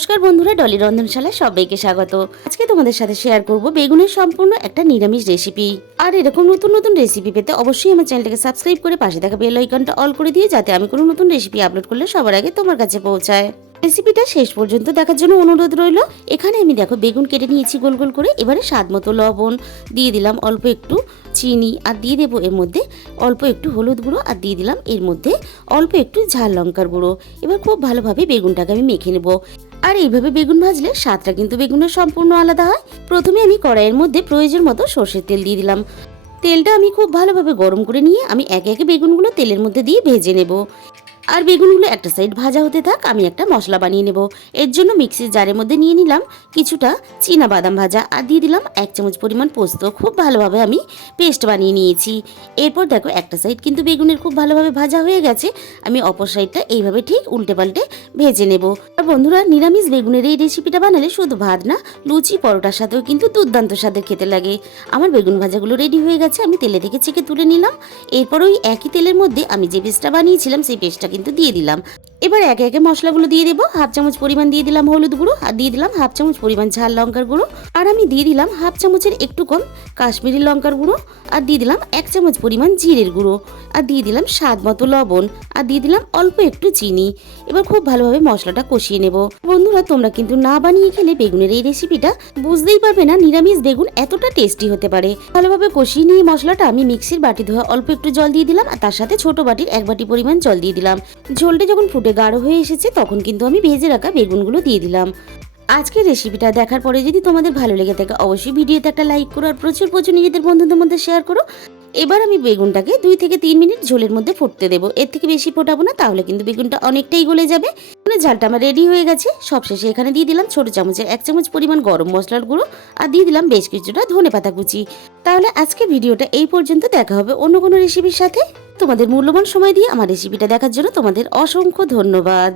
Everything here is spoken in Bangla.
নমস্কার বন্ধুরা, ডলি রন্ধনশালায় সবাইকে স্বাগত। আজকে তোমাদের সাথে শেয়ার করব বেগুনের সম্পূর্ণ একটা নিরামিষ রেসিপি। আর এরকম নতুন নতুন রেসিপি পেতে অবশ্যই আমার চ্যানেলটাকে সাবস্ক্রাইব করে পাশে থাকা বেল আইকনটা অল করে দিয়ে, যাতে আমি কোনো নতুন রেসিপি আপলোড করলে সবার আগে তোমার কাছে পৌঁছায়। রেসিপিটা শেষ পর্যন্ত দেখার জন্য অনুরোধ রইল। এখানে আমি দেখো বেগুন কেটে নিয়েছি গোল গোল করে। এবারে স্বাদ মতো লবণ দিয়ে দিলাম, অল্প একটু চিনি, আর দিয়ে দেবো এর মধ্যে অল্প একটু হলুদ গুঁড়ো, আর দিয়ে দিলাম এর মধ্যে অল্প একটু ঝাল লঙ্কার গুঁড়ো। এবার খুব ভালোভাবে বেগুনটাকে আমি মেখে নেব। আর এইভাবে বেগুন ভাজলে স্বাদটা কিন্তু বেগুনের সম্পূর্ণ আলাদা হয়। প্রথমে আমি কড়াইয়ের মধ্যে প্রয়োজন মতো সর্ষের তেল দিয়ে দিলাম। তেলটা আমি খুব ভালোভাবে গরম করে নিয়ে আমি একে একে বেগুনগুলো তেলের মধ্যে দিয়ে ভেজে নেব। আর বেগুনগুলো একটা সাইড ভাজা হতে থাক, আমি একটা মশলা বানিয়ে নেব। এর জন্য মিক্সির জারের মধ্যে নিয়ে নিলাম কিছুটা চীনা বাদাম ভাজা, আর দিয়ে দিলাম 1 চামচ পরিমাণ পোস্ত। খুব ভালোভাবে আমি পেস্ট বানিয়ে নিয়েছি। এরপর দেখো একটা সাইড কিন্তু বেগুনের খুব ভালোভাবে ভাজা হয়ে গেছে, আমি অপর সাইডটা এইভাবে ঠিক উল্টে পাল্টে ভেজে নেব। আর বন্ধুরা, নিরামিষ বেগুনের এই রেসিপিটা বানালে শুধু ভাত না, লুচি পরোটার সাথেও কিন্তু দুর্দান্ত স্বাদের খেতে লাগে। আমার বেগুন ভাজাগুলো রেডি হয়ে গেছে, আমি তেলে থেকে ছেঁকে তুলে নিলাম। এরপর ওই একই তেলের মধ্যে আমি যে পেস্টটা বানিয়েছিলাম সেই পেস্টটা কিন্তু দিয়ে দিলাম। এবার একে একে মশলাগুলো দিয়ে দেবো। 1/2 চামচ পরিমাণ দিয়ে দিলাম হলুদ গুঁড়ো, আর দিয়ে দিলাম 1/2 চামচ পরিমাণ ঝাল লঙ্কার গুঁড়ো, আর আমি দিয়ে দিলাম 1/2 চামচের একটু কম কাশ্মীরি লঙ্কার গুঁড়ো, আর দিয়ে দিলাম 1 চামচ পরিমাণ জিরের গুঁড়ো, আর দিয়ে দিলাম স্বাদ মতো লবণ, আর দিয়ে দিলাম অল্প একটু চিনি। এবার খুব ভালোভাবে মশলাটা কষিয়ে নেব। বন্ধুরা, তোমরা কিন্তু না বানিয়ে খেলে বেগুনের এই রেসিপিটা বুঝতেই পারবে না নিরামিষ বেগুন এতটা টেস্টি হতে পারে। ভালোভাবে কষিয়ে নিয়ে মশলাটা আমি মিক্সির বাটি ধোয়া অল্প একটু জল দিয়ে দিলাম, আর তার সাথে ছোট বাটির 1 বাটি পরিমাণ জল দিয়ে দিলাম। ঝোলটা যখন ফুটে গাঢ় হয়ে এসেছে তখন কিন্তু আমি ভেজে রাখা বেগুনগুলো দিয়ে দিলাম। আজকের রেসিপিটা দেখার পরে যদি তোমাদের ভালো লেগে থাকে অবশ্যই ভিডিওতে একটা লাইক করো, আর প্রচুর প্রচুর নিজেদের বন্ধুদের মধ্যে শেয়ার করো। এবার আমি বেগুনটাকে 2 থেকে 3 মিনিট ঝোলের মধ্যে ফুটতে দেবো। এর থেকে বেশি ফোটাবো না, তাহলে কিন্তু বেগুনটা অনেকটাই গলে যাবে। ঝালটা আমার রেডি হয়ে গেছে। সবশেষে এখানে দিয়ে দিলাম ছোট চামচের 1 চামচ পরিমাণ গরম মশলার গুঁড়ো, আর দিয়ে দিলাম বেশ কিছুটা ধনেপাতা কুচি। তাহলে আজকে ভিডিওটা এই পর্যন্ত। দেখা হবে অন্য কোনো রেসিপির সাথে। তোমাদের মূল্যবান সময় দিয়ে আমার রেসিপিটা দেখার জন্য তোমাদের অসংখ্য ধন্যবাদ।